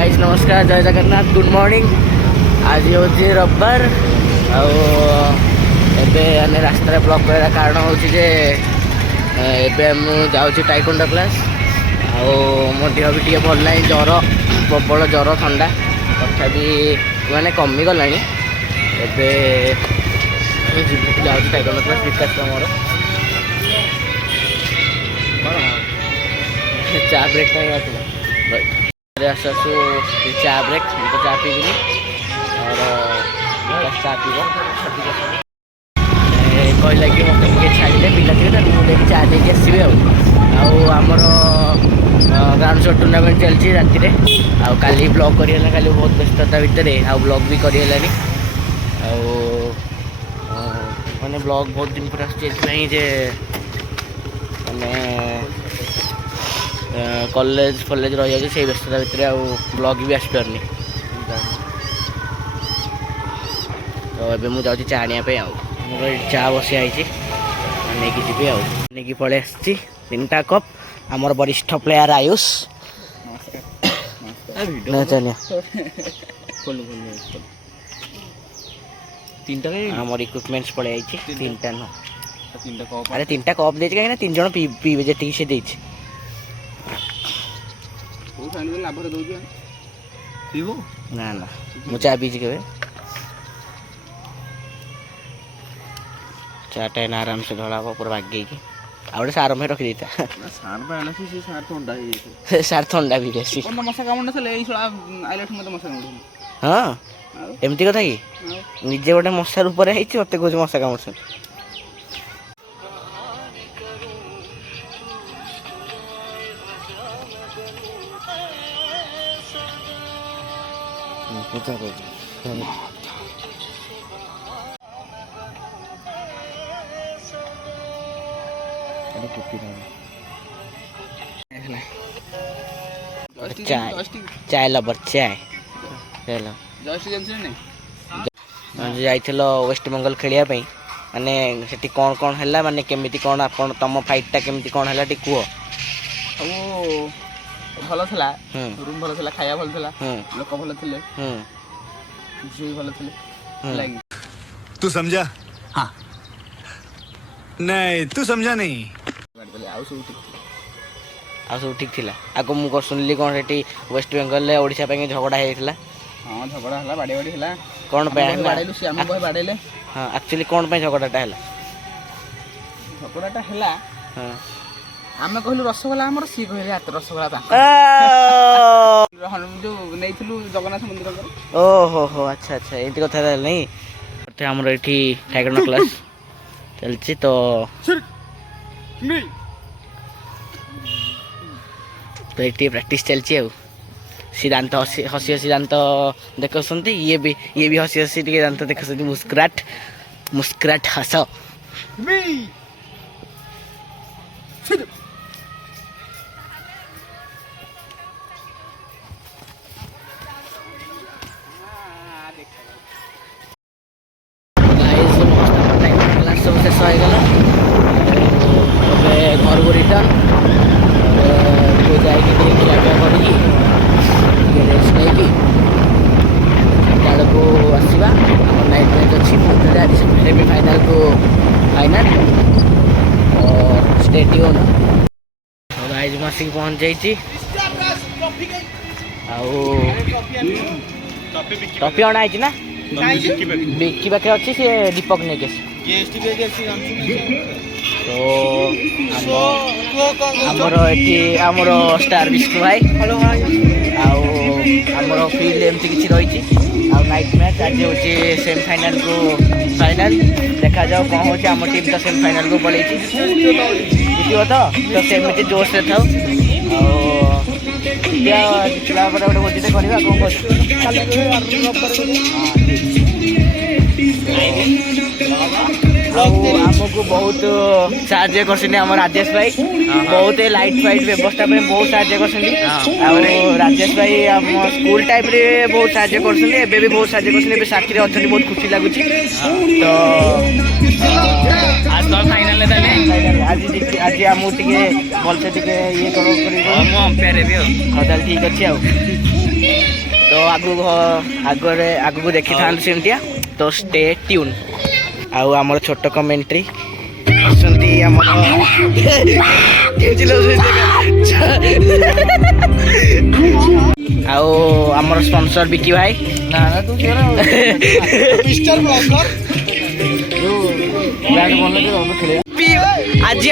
Guys नमस्कार जय Jagannath good morning. आज हूँ रविवार आने रास्तार ब्लॉक कर कारण हूँ जे मुझे टाइकोंडो क्लास मो देह भी टे भल ना ज्वर प्रबल ज्वर ठंडा तथापि मैंने कमी गला टाइकोंडो क्लास विकास मोर चा ब्रेक आस आसू चा ब्रेक तो चा पीबी और चा पीब कहला कि मतलब छाड़े पिला थे मुझे चा दे आसबि आमर ग्राउंड शॉट टूर्नामेंट चलती राति काली ब्लॉग करा काली बहुत व्यस्तता भितर आ ब्लॉग भी करें मैंने ब्लॉग बहुत दिन पर आसपाई जे कॉलेज फॉलेज रही जाए से व्यस्तता भितर आ ब्लॉग भी आसपारनी तो ये मुझे जाऊँगी चा आने चा बसी आई नहीं जी नहीं पलि आसी 3टा कप आमर वरिष्ठ प्लेयर आयुष आमर इक्विपमेंट्स पलि आई 3टा न अरे 3टा कप दे कहीं 3 जन पीबे जी से दे ना ना मुझे पीछे के चाटा ना आराम से ढला पूरा भागे की आउटे सार में रखी देता सार ठंडा भी बेसी हाँ एमती कथा कि निजे गोटे मशार ऊपर मत कह मशा कामुड़ चाय लबर चाय जाइल वेस्ट बेंगल खेलियापी माने से कौन कौन है माने केमी कौन आप तुम फाइटा केमी कौन है कह भल था रूम भल था खाया भल था लोक भल थे झी भल थे तू समझा हाँ नहीं तू समझा नहीं आ सब ठीक थिला आगो मु सुनली कौन से वेस्ट बेंगल ओडिशा पे झगड़ा होता हाँ झगड़ा है बाड़ी बाड़ी है कौन बाड़ेलु सी आम बाड़ेले हाँ एक्चुअली कौन पे झगड़ाटा है झगड़ाटा है आम कहलु रसगोला आमर सी कहले हाथ रसगोला जो नहीं जगन्नाथ मंदिर ओहो हो अच्छा अच्छा ये कथा नहीं आमर ये टाइकोंडो क्लास चलती तो ये प्रैक्टिस चलती सिद्धांत हसी हसी सिद्धांत देखुंत ये भी हसी हसी टे दांत देखुं मुस्कुराट हस सब शेष होगला घर को रिटर्न रेस्ट नहीं को आसवा नाइट मैच अच्छी सेमीफाइनाल को फाइनाल स्टेडियम गाइज मसिक पहुँच जाइए ट्रॉफी अणा है ना बिकी पाखे अच्छी सी दीपक नहीं तो आमर ये आमर स्टार विष्णु भाई आमर फिल्ड एमती किसी रही नाइट मैच आज हूँ सेमीफाइनाल को फाइनाल देखा जाओ कौन हो आम टीम तो सेमीफाइनाल को पड़े जीत तो सेमती जोश रे था जितला गोटे भोजिटे करवा आमको बहुत साहाଯ୍य कर राजेश भाई बहुत लाइट फाइट व्यवस्था में बहुत साहाଯ୍य कर राजेश भाई आम स्कूल टाइम रे बहुत साहाଯ୍य कर बहुत साहाଯ୍य कर साथी अच्छा बहुत खुशी लगुच तो आज तो फाइनल आज आज आमको टे भलसे टे ये कर ठीक अच्छे तो आगु देखी था सेमतिया तो स्टे ट्यून आउ आमर छोट कमेंट्री आसुंती आमर आउ आमर स्पॉन्सर विकी भाई ना ना तू केरा पिस्टल ब्लॉकर जो ब्रांड बोलले जे हम खेले आज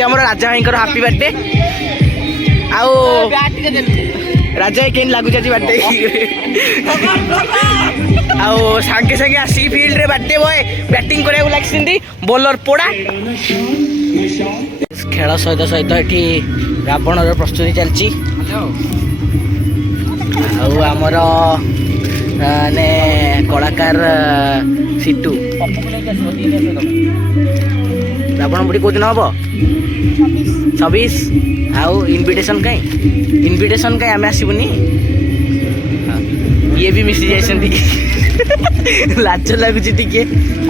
आमर राजा भाई हैप्पी बर्थडे आउ राजा केन लागू आज बर्थडे आउ सांगे सांगे आसी फील्ड रे बर्थडे बॉय बैटिंग करे लागसिंदी बॉलर पोड़ा खेल सहित सहित एठी रावण प्रस्तुति चलची आउ आमर ने कलाकार सिटू रावण बुढ़ी कौ दिन हम 26 आउ इनविटेशन कहीं आम आसबुनि ये भी मिसी जाइछन्ती लाज लगुच टिके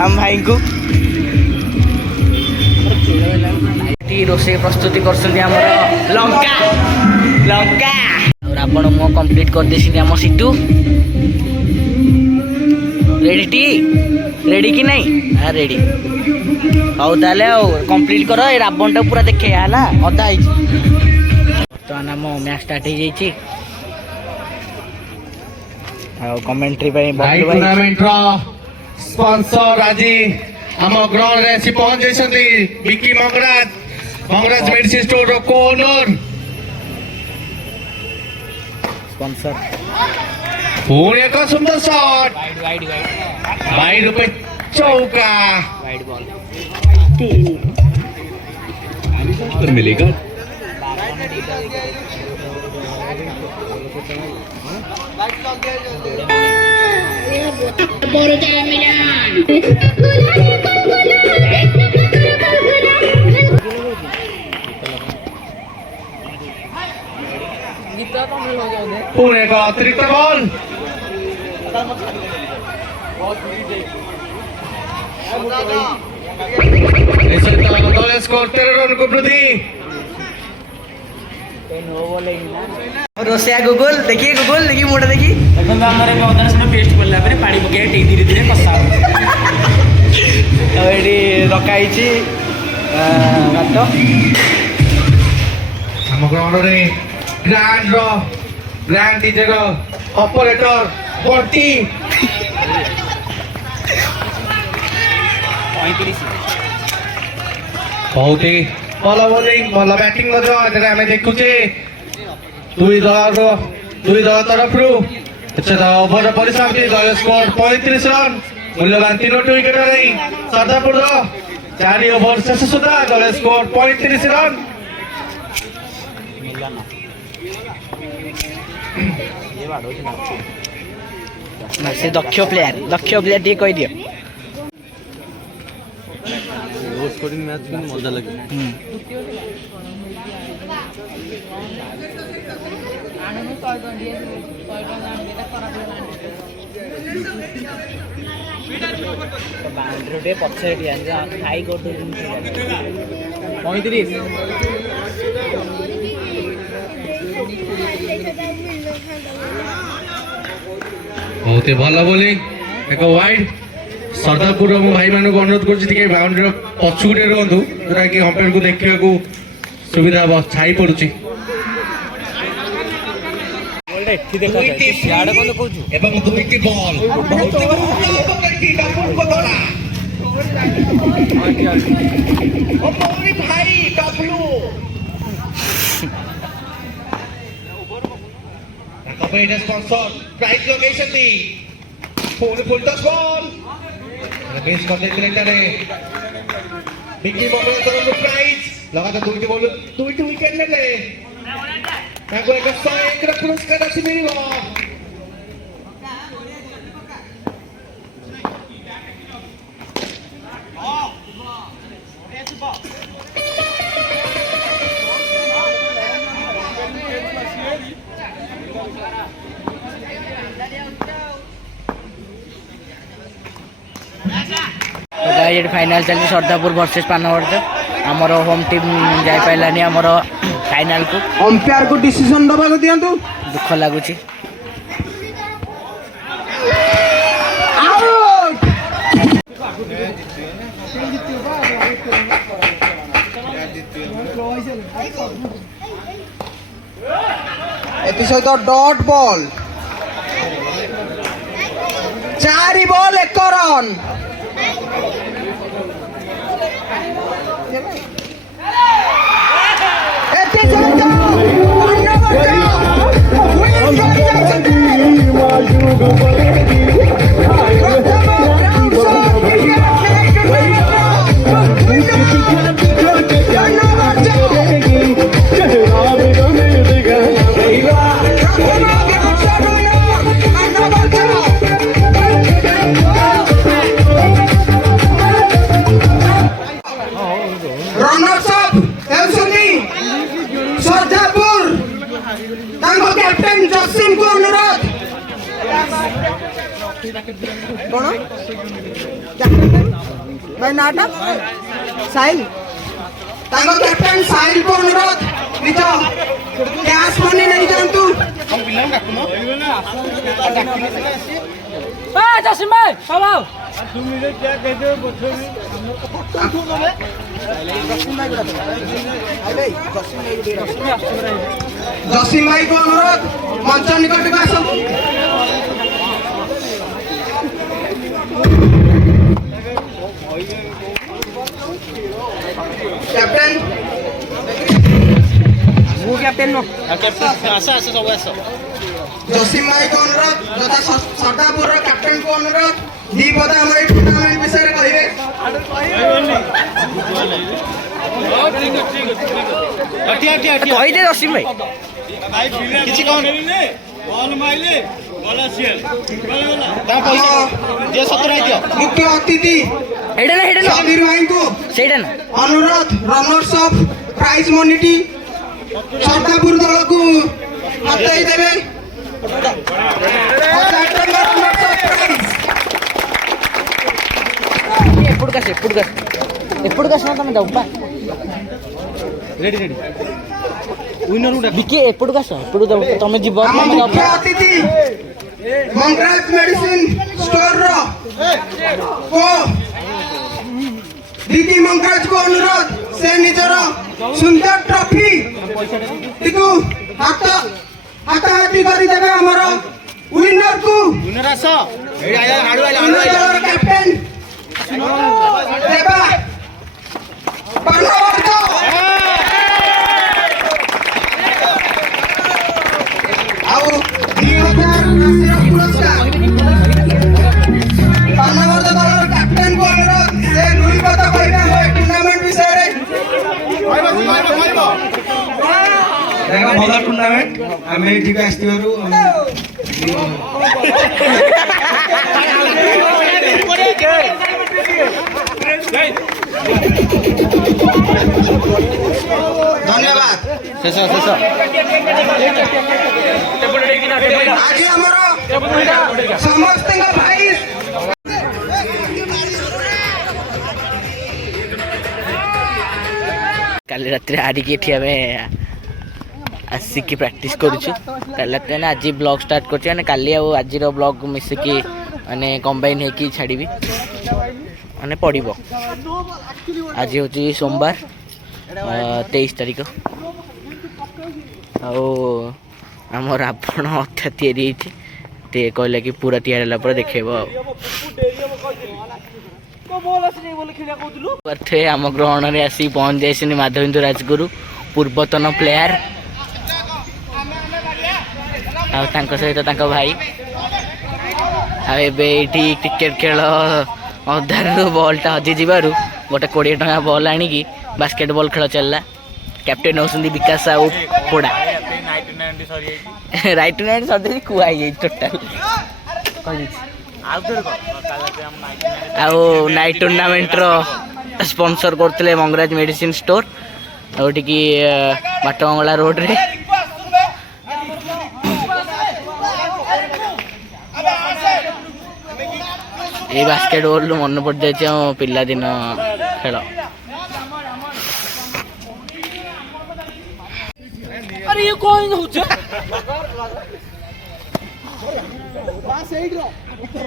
आम भाई को रोषे प्रस्तुति कर लंका लंका रावण मुह कंप्लीट कर देसी आम सिटू रेडी कि नहीं हाँ रेडी हाउ ताले कंप्लीट कर ए रावण टा पूरा देखे है अदा बर्तमान आम मैच स्टार्ट हो जाइए कमेंट्री टूर्नामेंट स्पॉन्सर आज आम ग्राउंड रे आसी पहुंच जाइछन्ती विकी मंगराज मेडिसिन स्टोर रो कोनर स्पॉन्सर पुणे एक सुंदर शॉट वाइड पे चौका वाइड बॉल मिलेगा पुणे का अतिरिक्त बॉल स्कोर 13 रन को वृद्धि रोसिया गूगल देखिए मोटा देखिए देखो हमर एक अदा से पेस्ट करला परे पानी पके टी धीरे धीरे कसा तो एडी रखाई छी भात हम ग्राउंड रे ग्रांड डीजे रो ऑपरेटर बंटी 35 बहुत ही भल बोलिंग भल बैटिंग आम देखुचे दुई दल तरफ ओभर परिसमाप्ति दल स्कोर 35 रन मूल्यवान 3 विकेट नहीं सरदारपुर 4 ओभर शेष सुधा दल स्कोर 35 रन से दक्ष प्लेयर टे कह दियो स्कोरिंग मैच में मजा लगे बाउंड्री पछे खाई कर 35 बहुत ही भल बोलिंग एक वाइड सरदारपुर मो भाई मान को अनुरोध कर बाउंड्री पछुटे रुहतु जोटा कि अंपायर को देखा सुविधा हम छाई पड़ुची एवं दुईटी बॉल स्पॉन्सर प्राइज लोकेशन दी फुल टच बॉल मिस कर देते रे विकी मंगल तरफ प्राइज लगातार दुईटी विकेट ले ताको एक 101 ର ପୁରସ୍କାର ଆସି ମିଳିବ फाइनल चली सरदारपुर वर्सेस पानवर्ध आमर होम टीम जाई पाइलानी आमर फाइनल को अंपायर को डिसीजन दबा को दियंतु दुख लगुच एसत dot ball 4 ball 1 run runners up हेउसनी सरदापुर तांको कैप्टन जसिम को अनुरोध कोन कैप्टन भाई नाटा साहिल तांको कैप्टन साहिल को अनुरोध निज कैश मनी नहीं जानतु जसिम भाई आओ जसिम भाई को अनुरोध मंच निकट को आसो कैप्टन वो कैप्टन नो जसिम भाई को अनुरोध तथा सरदापुर कैप्टन को अनुरोध दी पदा हमर टूर्नामेंट विषय रे कहिबे कही दे जसिम भाई କିଛି କହୁନି ବଲ୍ ମାଇଲେ ବଲ୍ ଆସିବ ତା ପଇସା ଯେ 17 ହେଇଥିବ मुख्य अतिथि हेडा ना साबिर भाई को सेटा ना अनुरोध रनर्स अफ प्राइज मनीटी सरदापुर दल को हताई देबे ఎప్పుడు కష్టం తమ దవ్వా రెడీ విన్నర్ ఉండ వికే ఎప్పుడు కష్టం ఎప్పుడు తమ జీవ मुख्य अतिथि मंगराज मेडिसिन स्टोर रो को दीदी मंगराज को अनुरोध से निजर सुंदर ट्रॉफी तिकु हाथ हाथी करी देबे हमर विनर को विनर आस एडी आया हाडू आइला विनर कैप्टन देबा बनवर्ग आओ 2000 राष्ट्रीय पुरस्कार बनवर्ग दलर कैप्टन को अनुरोध से दुई कथा कहिबा हो टूर्नामेंट विषय रे देखो भला टूर्नामेंट आमे एठी को आस्तिबारु धन्यवाद ଶେଷ आज हमर समस्त भाई କାଲି ରାତିରେ ହାରିକି ଏଠି ଆମେ ଆସିକି ପ୍ରାକ୍ଟିସ୍ କରୁଛୁ କାଲି ରାତିରେ ମାନେ ଆଜି ବ୍ଲଗ୍ ଷ୍ଟାର୍ଟ କରୁଛୁ ମାନେ କାଲି ଆଉ ଆଜିର ବ୍ଲଗ୍ ମିଶିକି ମାନେ କମ୍ବାଇନ୍ ହେଇକି ଛାଡ଼ିବି ମାନେ ପଡ଼ିବ ଆଜି ହେଉଛି ସୋମବାର 23 ତାରିଖ ଆଉ ଆମ ରାବଣ ଅଥା ତିଆରି ହେଇଛି ते कहले कि पूरा तैयार होला पर देखेबो थे आम ग्रहण में आसी पहुँच जाइए माधवेंद्र राजगुरु पूर्वतन प्लेयर सहित भाई आठी क्रिकेट खेल अधार बॉलटा हजि जबार गोटे 20 टଙ୍କା बॉल आणिकी बास्केटबॉल खेल चलला कैप्टेन होउछन्ती विकास साहू पोड़ा राइट टू नाइट सर कुआई टोटाल नाइट टूर्नामेंट स्पॉन्सर करते मंगराज मेडिसिन स्टोर आउटिकी बाटमंगला रोड रे ये बास्केटबॉल मन पड़ जाए पिला दिन खेल अरे ये कौन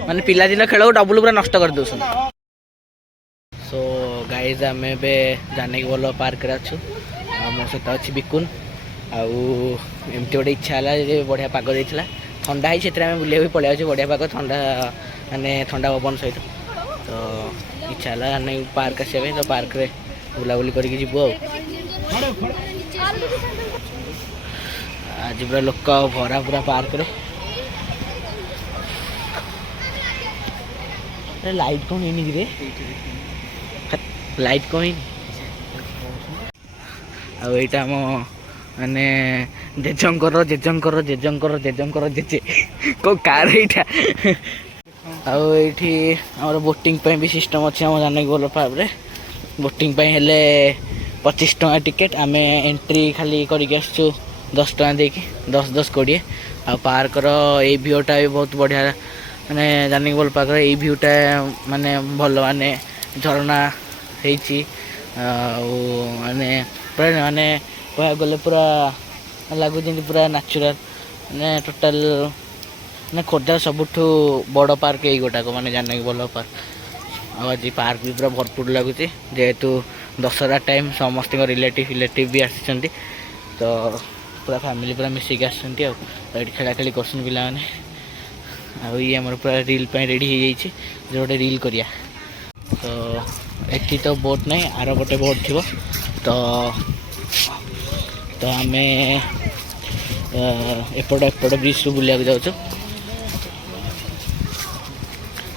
माने पिला दिन खेल डबल पूरा नष्ट कर दो सो गाइज आम जानकी बोल पार्क रे अच्छु मो सहित अच्छी बिकुन आउ एमती गोटे इच्छा है बढ़िया पाग देता ठंडा ही से आम बुले पड़े आए बढ़िया पाग ठंडा माने ठंडा पवन सहित तो इच्छा है नहीं पार्क आसपा तो पार्क रे बुलाबुली करके जीवु आज पूरा लोक भरा पूरा पार्क रे लाइट कौन है रे लाइट कौन आईटा आम माने जेजंकर जेजंकर जेजंकर जेजंकर जेजे को कार एटा आठी आम बोटिंग भी सिस्टम अच्छे आम जानकी बोल पार्क रे बोटिंग हेले 25 टଙ୍କା टिकेट आम एंट्री खाली करके आसचु 10 टଙ୍କା देकी 10 20 आ पार्कर ये भ्यूटा भी बहुत बढ़िया माने जानकी बोल पार्क ये भ्यूटा माने भल माने झरना होती माने पूरा माने कह गले पूरा लगुच पूरा नेचुरल माने टोटाल माने खोर्धार सबुठ बड़ पार्क यही गोटाक माने जानकी बोल पार्क आज पार्क भी पूरा भरपूर लगुच जेहेतु दशहरा टाइम समस्त रिलेटिव भी आसी तो पूरा फैमिली पूरा मिसिक आसती खेला खेली कर पाने ये आम पूरा रील रेडी हो जाइए जो गोटे रील करिया तो एटी तो बोट नहीं आर गोटे बोट थी तो आम एपट ब्रिज टू बुलिया जाऊँ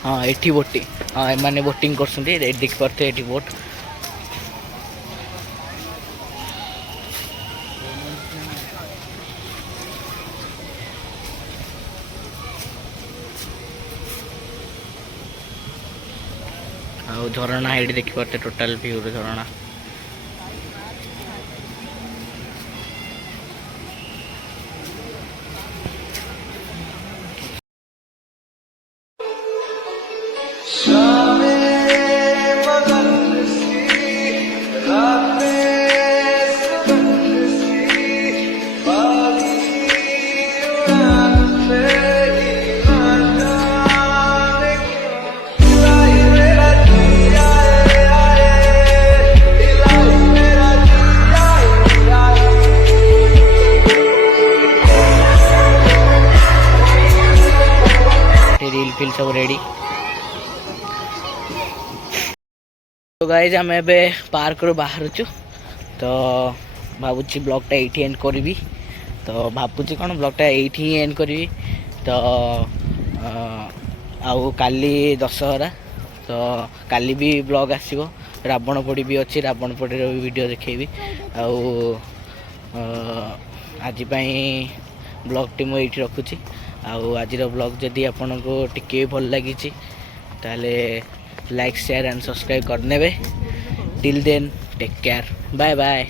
हाँ एटी बोटिंग हाँ एम बोटिंग कर देखी पारे ये बोट आ झरणा ये देखी पारे टोटाल व्यू झरणा रील फिल सब रेडी तो गाइज आम ए पार्क रू बाहर तो भावुची ब्लॉगटा ये एंड करी तो भावुची कौन ब्लॉगटा ये एंड करी तो आउ काली दशहरा तो काली भी ब्लॉग आसो रावण पोड़ी भी अच्छी रावण पोड़ी वीडियो देखेबी आउ आज ब्लॉग टी मुझे रखुची आज ब्लॉग जदि आपन को टिके भल लगी ताले लाइक शेयर एंड सब्सक्राइब करने till then take care bye bye.